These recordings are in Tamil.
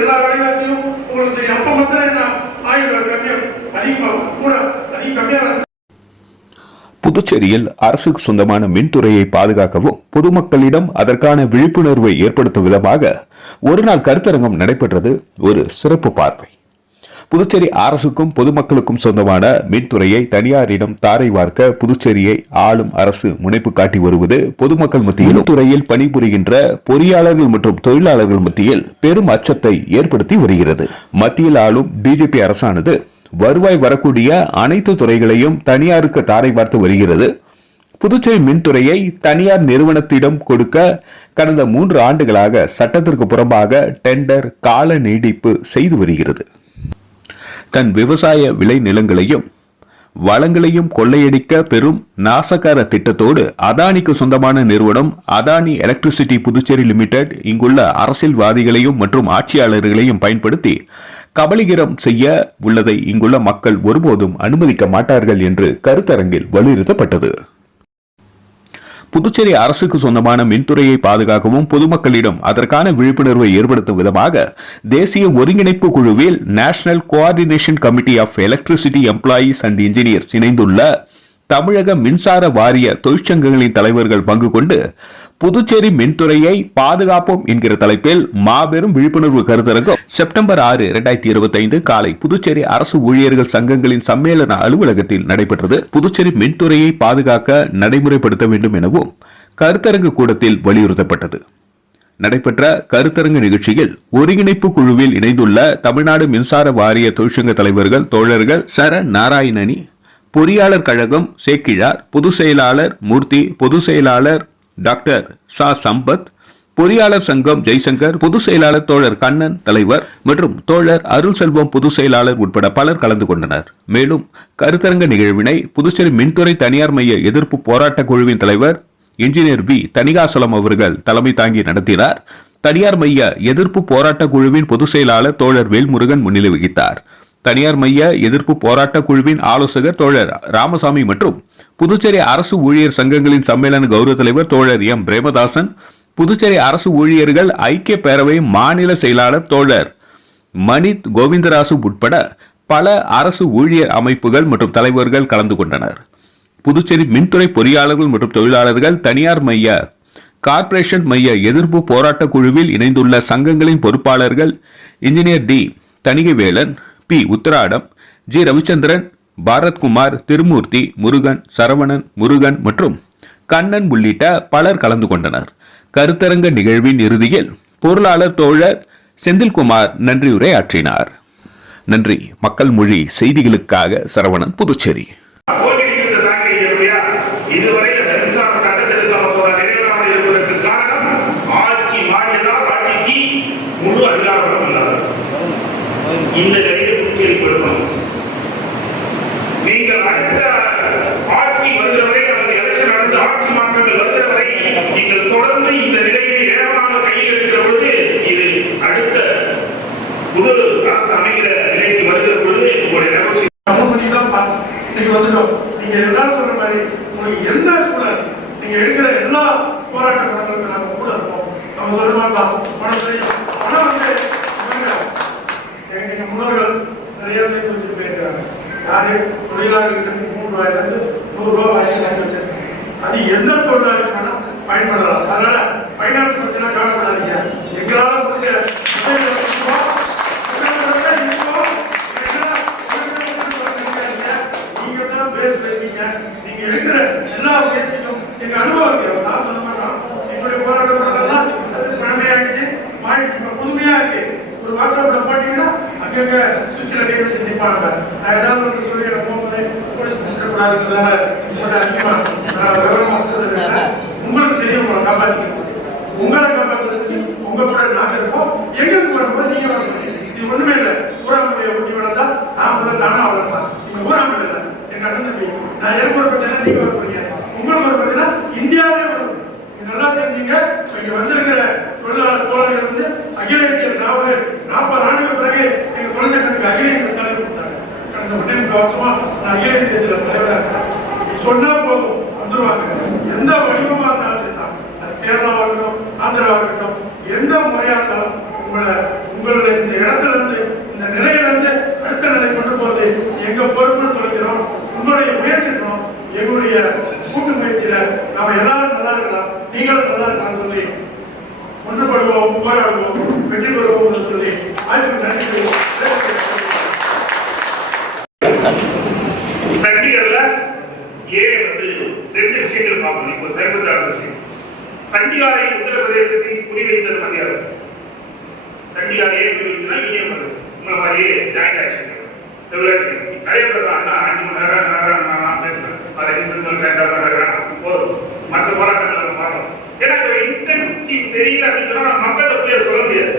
எல்லா விலைவாசியும் உங்களுக்கு தெரியும் அப்ப மாத்திரம் என்ன ஆயுள் விலை கம்மியா அதிகமாகும் கூட அதிகம் கம்மியாக புதுச்சேரியில் அரசுக்கு சொந்தமான மின்துறையை பாதுகாக்கவும் பொதுமக்களிடம் அதற்கான விழிப்புணர்வை ஏற்படுத்தும் விதமாக ஒருநாள் கருத்தரங்கம் நடைபெற்றது. ஒரு சிறப்பு பார்வை. புதுச்சேரி அரசுக்கும் பொதுமக்களுக்கும் சொந்தமான மின்துறையை தனியாரிடம் தாரை வார்க்க புதுச்சேரியை ஆளும் அரசு முனைப்பு காட்டி வருவது பொதுமக்கள் மத்தியில் துறையில் பணிபுரிகின்ற பொறியாளர்கள் மற்றும் தொழிலாளர்கள் மத்தியில் பெரும் அச்சத்தை ஏற்படுத்தி வருகிறது. மத்தியில் ஆளும் பிஜேபி அரசானது வருவாய் வரக்கூடிய அனைத்து துறைகளையும் தனியாருக்கு தாரை பார்த்து வருகிறது. புதுச்சேரி மின்துறையை தனியார் நிறுவனத்திடம் கொடுக்க கடந்த மூன்று ஆண்டுகளாக சட்டத்திற்கு புறம்பாக டெண்டர் கால நீடிப்பு செய்து வருகிறது. தன் விவசாய விளை நிலங்களையும் வளங்களையும் கொள்ளையடிக்க பெரும் நாசகார திட்டத்தோடு அதானிக்கு சொந்தமான நிறுவனம் அதானி எலக்ட்ரிசிட்டி புதுச்சேரி லிமிடெட் இங்குள்ள அரசியல்வாதிகளையும் மற்றும் ஆட்சியாளர்களையும் பயன்படுத்தி கபலீகரம் செய்ய உள்ளதை இங்குள்ள மக்கள் ஒருபோதும் அனுமதிக்க மாட்டார்கள் என்று கருத்தரங்கில் வலியுறுத்தப்பட்டது. புதுச்சேரி அரசுக்கு சொந்தமான மின்துறையை பாதுகாக்கவும் பொதுமக்களிடம் அதற்கான விழிப்புணர்வை ஏற்படுத்தும் விதமாக தேசிய ஒருங்கிணைப்பு குழுவில் national coordination committee of electricity employees and engineers இணைந்துள்ள தமிழக மின்சார வாரிய தொழிற்சங்கங்களின் தலைவர்கள் பங்கு கொண்டு புதுச்சேரி மின்துறையை பாதுகாப்போம் என்கிற தலைப்பில் மாபெரும் விழிப்புணர்வு கருத்தரங்கம் செப்டம்பர் ஆறு இரண்டாயிரத்தி இருபத்தி ஐந்து காலை புதுச்சேரி அரசு ஊழியர்கள் சங்கங்களின் சம்மேளன அலுவலகத்தில் நடைபெற்றது. புதுச்சேரி மின்துறையை பாதுகாக்க நடைமுறைப்படுத்த வேண்டும் எனவும் கருத்தரங்கு கூடத்தில் வலியுறுத்தப்பட்டது. நடைபெற்ற கருத்தரங்கு நிகழ்ச்சியில் ஒருங்கிணைப்பு குழுவில் இணைந்துள்ள தமிழ்நாடு மின்சார வாரிய தொழிற்சங்க தலைவர்கள் தோழர்கள் சர நாராயணனி பொறியாளர் கழகம் சேக்கிழார் பொதுச் செயலாளர் மூர்த்தி பொதுச் செயலாளர் டாக்டர் சா சம்பத் பொறியாளர் சங்கம் ஜெய்சங்கர் பொதுச் செயலாளர் தோழர் கண்ணன் தலைவர் மற்றும் தோழர் அருள் செல்வம் பொதுச் செயலாளர் உட்பட பலர் கலந்து கொண்டனர். மேலும் கருத்தரங்க நிகழ்வினை புதுச்சேரி மின்துறை தனியார் மைய எதிர்ப்பு போராட்ட குழுவின் தலைவர் இன்ஜினியர் வி. தனிகாசலம் அவர்கள் தலைமை தாங்கி நடத்தினார். தனியார் மைய எதிர்ப்பு போராட்ட குழுவின் பொதுச் செயலாளர் தோழர் வேல்முருகன் முன்னிலை வகித்தார். தனியார் மைய எதிர்ப்பு போராட்ட குழுவின் ஆலோசகர் தோழர் ராமசாமி மற்றும் புதுச்சேரி அரசு ஊழியர் சங்கங்களின் சம்மேளன கௌரவ தலைவர் தோழர் எம். பிரேமதாசன் புதுச்சேரி அரசு ஊழியர்கள் ஐக்கிய பேரவை மாநில செயலாளர் தோழர் மணித் கோவிந்தராசு உட்பட பல அரசு ஊழியர் அமைப்புகள் மற்றும் தலைவர்கள் கலந்து கொண்டனர். புதுச்சேரி மின்துறை பொறியாளர்கள் மற்றும் தொழிலாளர்கள் தனியார் மைய கார்ப்பரேஷன் மைய எதிர்ப்பு போராட்ட குழுவில் இணைந்துள்ள சங்கங்களின் பொறுப்பாளர்கள் engineer T. Thanigaivelan P. Utharadam G. Ravichandran Bharathkumar Thirumoorthy Murugan Saravanan Murugan மற்றும் கண்ணன் உள்ளிட்ட பலர் கலந்து கொண்டனர். கருத்தரங்க நிகழ்வின் இறுதியில் பொருளாளர் தோழர் செந்தில்குமார் நன்றியுரை ஆற்றினார் நன்றி. மக்கள் மொழி செய்திகளுக்காக சரவணன் புதுச்சேரி தோல்வியுற்ற தாக்கை இல்லையா இதுவரை இந்த மின்சார சட்டத்திற்கு மசோதா நிறைவேறாமல் இருப்பதற்கு காரணம் ஆட்சி மாறியதால் ஆட்சிக்கு முழு அதிகாரம் உள்ளது இந்த நிலையை புதுச்சேரி கொடுக்கணும் நீங்கள் அடுத்த ஆட்சி வருகிற வரை அல்லது எலெக்ஷன் நடந்து ஆட்சி மாற்றங்கள் வருகிற வரை நீங்கள் தொடர்ந்து இந்த நிலையை வேகமாக கையில் எடுக்கிற பொழுது இது அடுத்த புது அரசு அமைகிற நிலைக்கு வருகிற பொழுது உங்களுடைய நெகோசியேஷன் நம்ம பண்ணி தான் பார்த்தோம் நீங்க வந்துட்டோம் நீங்க எல்லாரும் சொல்ற மாதிரி உங்களுக்கு எந்த சூழல் நீங்க எடுக்கிற எல்லா போராட்ட படங்களுக்கு நாங்க கூட இருப்போம் நம்ம சொல்ல மாட்டோம் பணம் தெரியும் பணம் வந்து முன்னோர்கள் நிறைய பேர் வச்சுட்டு போயிருக்காங்க யாரு தொழிலாளர்கிட்ட மூணு ரூபாயில இருந்து நூறு ரூபாய் வரைக்கும் அது எந்த தொழிலாளி பணம் பயன்படலாம் அதனால பைனான்ஸ் பத்தினா கவலைப்படாதீங்க எங்களால முடிஞ்ச உதவிகளை செஞ்சோம். உதவிகளை செஞ்சோம். நீங்க தான் பேஸ் இருக்கீங்க நீங்க எடுக்கிற எல்லா முயற்சிக்கும் எங்க அனுபவம் நான் சொல்ல மாட்டோம் எங்களுடைய போராட்டம் எல்லாம் அது பழமையாயிடுச்சு மாறிடுச்சு இப்ப புதுமையா இருக்கு ஒரு வாட்ஸ்அப்ல போட்டீங்கன்னா அங்கங்க சுவிட்சில் கை வச்சு நிப்பாங்க நான் ஏதாவது ஒன்று சொல்லி எனக்கு போகும்போது போலீஸ் பிடிச்சிடக்கூடாதுன்றதுனால உங்கள்ட்ட அதிகமா நான் விவரமா இருக்கிறது உங்களுக்கு தெரியும் உங்களை காப்பாற்றிக்க உங்களை காப்பாற்றுறதுக்கு உங்க கூட நாங்க இருப்போம் எங்களுக்கு வரும்போது நீங்க வரணும் இது ஒண்ணுமே இல்லை ஊராமுடைய ஊட்டி வளர்ந்தா நான் கூட தானா வளர்த்தான் நீங்க ஊராமல் இல்லை எங்க அண்ணன் தம்பி நான் எனக்கு ஒரு பிரச்சனை நீங்க ஒரு பிரச்சனை உங்களுக்கு ஒரு பிரச்சனை இந்தியாவே வரும் நீங்க நல்லா தெரிஞ்சீங்க இங்க வந்திருக்கிற தொழிலாளர் தோழர்கள் வந்து அகில இந்திய நாற்பது நாற்பது ஆண்டுகள் பிறகு எங்க குலச்சட்டத்துக்கு அகில இந்திய தலைவர் கொடுத்தாங்க கடந்த ஒன்னே முக்கால் வருஷமா நான் அகில இந்தியத்தில் தலைவராக இருக்கிறேன் நீ சொன்னா போதும் வந்துருவாங்க. எந்த வடிவமா இருந்தாலும் சரிதான் அது கேரளாவா இருக்கட்டும் ஆந்திராவா இருக்கட்டும் எந்த முறையா இருந்தாலும் உங்களை உங்களுடைய இந்த இடத்துல இருந்து இந்த நிலையில இருந்து அடுத்த நிலை கொண்டு போவது எங்க பொறுப்புன்னு சொல்லுகிறோம் உங்களுடைய முயற்சிக்கும் எங்களுடைய கூட்டு முயற்சியில நாம எல்லாரும் நல்லா இருக்கலாம். நீங்களும் நல்லா இருக்கலாம் சொல்லி ஒன்றுபடுவோம் போராடுவோம் வெற்றி பெறுவோம் சொல்லி ஆய்வு நன்றி சண்டிகர்ல ஏன் வந்து ரெண்டு விஷயங்கள் பார்க்கணும் இப்போ சமீபத்தில் விஷயம் சண்டிகாரை உத்தரப்பிரதேசத்தை குறிவைத்தது மத்திய அரசு சண்டிகாரை ஏன் யூனியன் பிரதேசம் ஜாயிண்ட் ஆக்ஷன் நிறைய பேர் அஞ்சு மணி நேரம் நேரம் நான் நிமிஷங்கள் போதும். மற்ற போராட்டங்கள் நம்ம ஏன்னா இதோட இன்டென்சி தெரியல அப்படின்னா நம்ம மக்கள்கிட்ட சொல்ல முடியாது.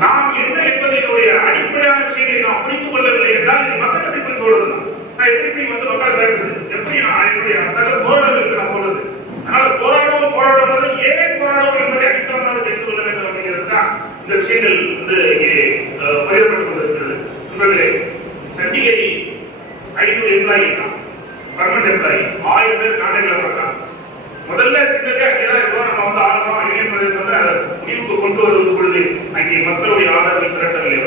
நாம் என்ன என்பது இதனுடைய அடிப்படையான விஷயங்களை நாம் புரிந்து கொள்ளவில்லை என்றால் இது மக்கள்கிட்ட எப்படி சொல்றது நான் எப்படி வந்து மக்களை திரட்டுறது எப்படி நான் என்னுடைய சக தோழர்களுக்கு நான் சொல்றது அதனால போராடுவோம் போராடுவது ஏன் போராடுவோம் என்பதை அடித்தளமாக தெரிந்து கொள்ள வேண்டும் அப்படிங்கிறது தான் இந்த விஷயங்கள் வந்து இங்கே அஹ், பகிரப்பட்டு கொண்டிருக்கிறது நண்பர்களே சண்டிகரில் ஐநூறு எம்ப்ளாயி இருக்கான் பர்மனன்ட் எம்ப்ளாயி ஆயிரம் பேர் கான்டாக்ட்ல இருக்காங்க முதல்ல சின்னதே அங்கேதான் இருக்கோம் நம்ம வந்து ஆரம்பம் யூனியன் பிரதேசம் தீர்ப்பு கொண்டு வருவது பொழுது அங்கே மக்களுடைய ஆதரவை திரட்டவில்லை.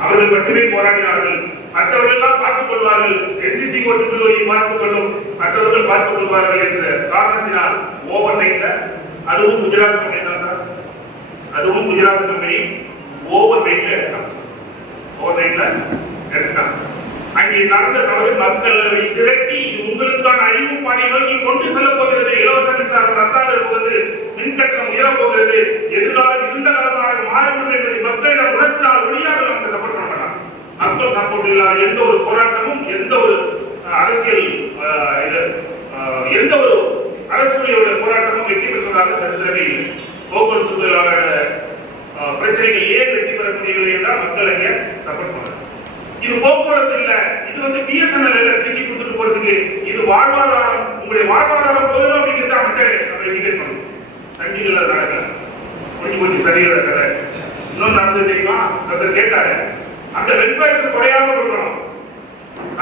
அவர்கள் மட்டுமே போராடினார்கள். மற்றவர்கள் எல்லாம் பார்த்துக் கொள்வார்கள். என்சிசி கொண்டுள்ளவரை பார்த்துக் கொள்ளும் மற்றவர்கள் பார்த்துக் கொள்வார்கள் என்ற காரணத்தினால் ஓவர் நைட்ல அதுவும் குஜராத் கம்பெனி தான் சார். அதுவும் குஜராத் கம்பெனி ஓவர் நைட்ல எடுத்தாங்க ஓவர் நைட்ல எடுத்தாங்க அங்கே நடந்த தவறு மக்களை திரட்டி உங்களுக்கான அறிவு பாதை நோக்கி கொண்டு செல்ல போகிறது. இலவச மின்சாரம் ரத்தாக போகிறது. மின்கட்டணம் உயரப் போகிறது. எதிர்காலம் இருந்த காலமாக மாறிவிடும் என்பதை மக்களிடம் உணர்த்தினால் ஒழியாக நமக்கு சப்போர்ட் பண்ணலாம் மக்கள் சப்போர்ட் இல்லாத எந்த ஒரு போராட்டமும் எந்த ஒரு அரசியல் இது, எந்த ஒரு அரசுடைய போராட்டமும் வெற்றி பெற்றதாக சரித்திரமே இல்லை. போக்குவரத்து தொழிலாளர் பிரச்சனைகள் ஏன் வெற்றி பெற முடியவில்லை என்றால் மக்கள் அங்கே சப்போர்ட் பண்ணாங்க இது போக்குவரத்து இல்ல இது வந்து பிஎஸ்என்எல் இல்ல கொடுத்துட்டு போறதுக்கு இது வாழ்வாதாரம் உங்களுடைய வாழ்வாதாரம் போதும் அப்படிங்கிறத அவன்கிட்ட நம்ம எஜுகேட் பண்ணணும். சண்டிகர்ல நடக்கல. கொஞ்சம் கொஞ்சம் சண்டிகளை கதை இன்னொன்று நடந்து தெரியுமா? ஒருத்தர் கேட்டாரு. அந்த வெல்ஃபேருக்கு குறையாம கொடுக்கணும்.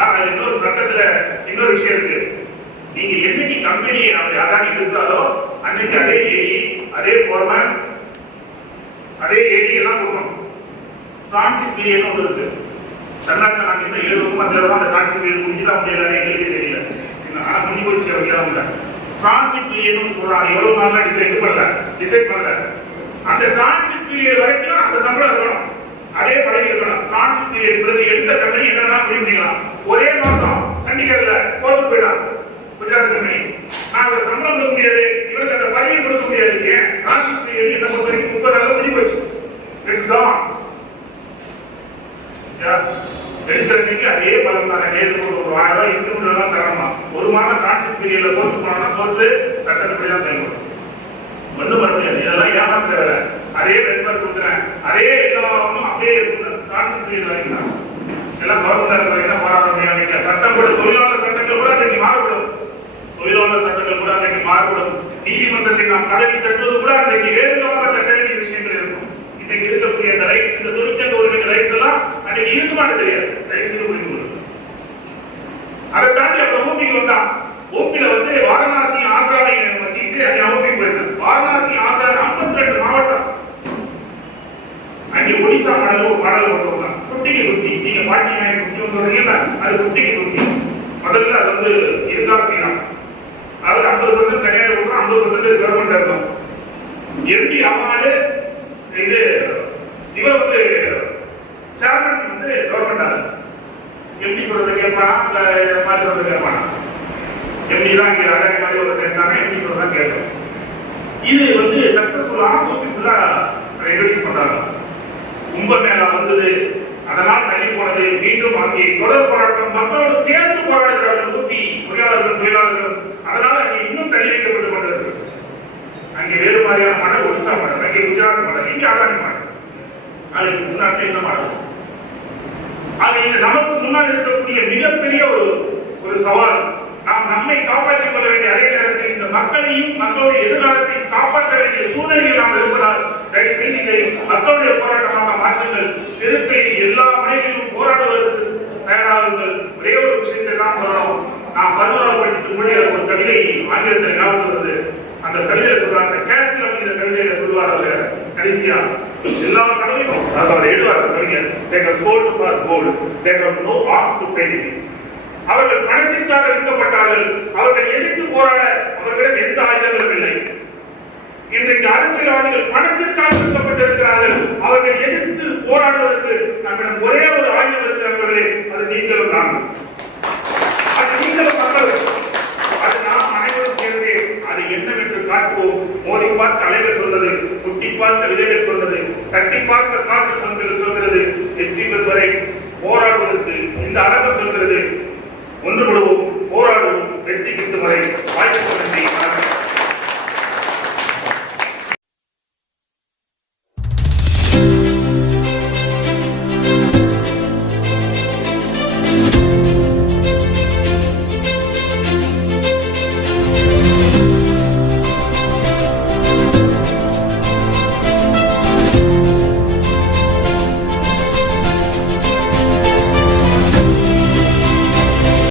ஆனால் இன்னொரு சட்டத்துல இன்னொரு விஷயம் இருக்கு. நீங்க என்னைக்கு கம்பெனி அவர் அதானி இருந்தாலோ அன்னைக்கு அதே ஏஇ அதே போர்மேன் அதே ஏடி எல்லாம் கொடுக்கணும். டிரான்சிட் பீரியட் ஒன்று இருக்கு. தமிழ்நாட்டில் நாங்கள் இன்னும் ஏழு வருஷமா தேவை அந்த டிரான்சிட் பீரியட் முடிஞ்சுதான் முடியல எங்களுக்கு தெரியல. ஆனால் முடிஞ்சு போச்சு அவங்க எல்லாம் டிரான்சிட் பீரியட்னு சொல்றாங்க. எவ்வளவு நாள் டிசைட் இது பண்ணல. டிசைட் பண்ணல. அந்த டிரான்சிட் பீரியட் வரைக்கும் அந்த சம்பளம் இருக்கணும். அதே பதவி இருக்கணும். டிரான்சிட் பீரியட் பிறகு எடுத்த கம்பெனி என்னன்னா முடிவு பண்ணிக்கலாம். ஒரே மாசம் சண்டிகர்ல கோர்ட்டு போயிடலாம் குஜராத் கம்பெனி நான் ஒரு சம்பளம் கொடுக்க முடியாது. இவருக்கு அந்த பதவி கொடுக்க முடியாது. ஏன்? டிரான்சிட் பீரியட் என்ன பொறுத்த வரைக்கும் முப்பது நாள் முடிஞ்சு போச்சு. இட்ஸ் டான் எடுக்கிறதுக்கு அதே பலன் தான். நேரில் ஒரு ஆயிரம் ரூபாய் இன்க்ரிமெண்ட் தான் தரணுமா? ஒரு மாதம் டிரான்சிட் பீரியட்ல கோர்ட்டு போனா கோர்ட்டு சட்டப்படி தான் செய்யணும். ஒன்றும் பண்ண முடியாது. இதெல்லாம் ஏமாத்த வேலை. அதே நெட்வொர்க் கொடுக்குறேன். அதே எல்லாமும் அப்படியே டிரான்சிட் பீரியட் வரைக்கும் எல்லாம் கவர்மெண்ட் வரைக்கும் போராட்டம் போராட சட்டம் கூட தொழிலாளர் சட்டங்கள் கூட அன்றைக்கு மாறுபடும். தொழிலாளர் சட்டங்கள் கூட அன்றைக்கு மாறுபடும். நீதிமன்றத்தை நாம் கதவி தட்டுவது கூட அன்றைக்கு வேறு தட்ட வேண்டிய விஷயங்கள் இருக்கும். இன்னைக்கு இருக்கக்கூடிய இந்த ரைட்ஸ் இந்த தொழிற்சங்க உரிமைகள் ரைட்ஸ் எல்லாம் அன்னைக்கு இருக்குமான்னு தெரியாது. ரைட்ஸ் அதை தாண்டி அப்புறம் ஊட்டிக்கு வந்தான் ஊபியில வந்து வாரணாசி ஆக்ராவை வச்சுக்கிட்டு அங்கே ஊபிக்கு போயிருந்தேன். வாரணாசி ஆக்ரா 52 ரெண்டு மாவட்டம். அங்கே ஒடிசா மாடல் ஒரு மாடல் கொண்டு வந்தாங்க குட்டிக்கு குட்டி. நீங்க பாட்டி நாய் குட்டி சொல்றீங்கல்ல அது குட்டிக்கு குட்டி. முதல்ல அது வந்து இதுக்காக செய்யலாம் அதாவது ஐம்பது பர்சன்ட் தனியார் கொடுத்தோம் ஐம்பது பர்சன்ட் கவர்மெண்ட் இருக்கும். எம்பி அம்மாடு இது இவர் வந்து சேர்மன் வந்து எப்படி சொல்றது கேட்பானா? இல்ல மாதிரி சொல்றது கேட்பானா? எப்படி தான் இங்க அதே மாதிரி ஒரு கேட்டாங்க எப்படி சொல்றதா கேட்கும் இது வந்து சக்சஸ்ஃபுல்லான ஃபுல்லா ரெகனைஸ் பண்றாங்க. கும்பமேளா வந்தது. அதனால் தள்ளி போனது. மீண்டும் அங்கே தொடர் போராட்டம் மக்களோடு சேர்ந்து போராடுகிறார்கள் ஊட்டி பொறியாளர்களும் தொழிலாளர்களும். அதனால் அங்கே இன்னும் தள்ளி வைக்கப்பட்டு கொண்டிருக்கு அங்கே வேறு மாதிரியான மடல் ஒடிசா மடல் அங்கே குஜராத் மடல் இங்கே அதானி மடல். அதுக்கு முன்னாடி என்ன மடல்? ஆக இது நமக்கு முன்னால் இருக்கக்கூடிய மிகப்பெரிய ஒரு ஒரு சவால். நாம் நம்மை காப்பாற்றிக் கொள்ள வேண்டிய அதே நேரத்தில் இந்த மக்களையும் மக்களுடைய எதிர்காலத்தையும் காப்பாற்ற வேண்டிய சூழ்நிலையில் நாம் இருப்பதால் தயவு செய்து இதை மக்களுடைய போராட்டமாக மாற்றுங்கள். தெருக்களில் எல்லா முனைகளிலும் போராடுவதற்கு தயாராகுங்கள். ஒரே ஒரு விஷயத்தை தான் சொல்லணும். நான் பருவராக படித்து மொழி ஒரு கவிதை ஆங்கிலத்தில் ஞாபகம் அந்த கவிதையில சொல்றாங்க கேசில் அப்படிங்கிற கவிதையில சொல்லுவார்கள் கடைசியா. எல்லா கடவுளும் அவர் எழுதுவார் கவிஞர் they have for gold gold. No of to arms அவர்கள் பணத்திற்காக விற்கப்பட்டார்கள். அவர்கள் எதிர்த்து போராட அவர்களிடம் எந்த ஆயுதங்களும் இல்லை. இன்றைக்கு அரசியல்வாதிகள் பணத்திற்காக விற்கப்பட்டிருக்கிறார்கள். அவர்கள் எதிர்த்து போராடுவதற்கு நம்மிடம் ஒரே ஒரு ஆயுதம் இருக்கிறவர்களே அது நீங்களும் தான் அது நீங்களும் மக்கள். அது நாம் அனைவரும் தட்டி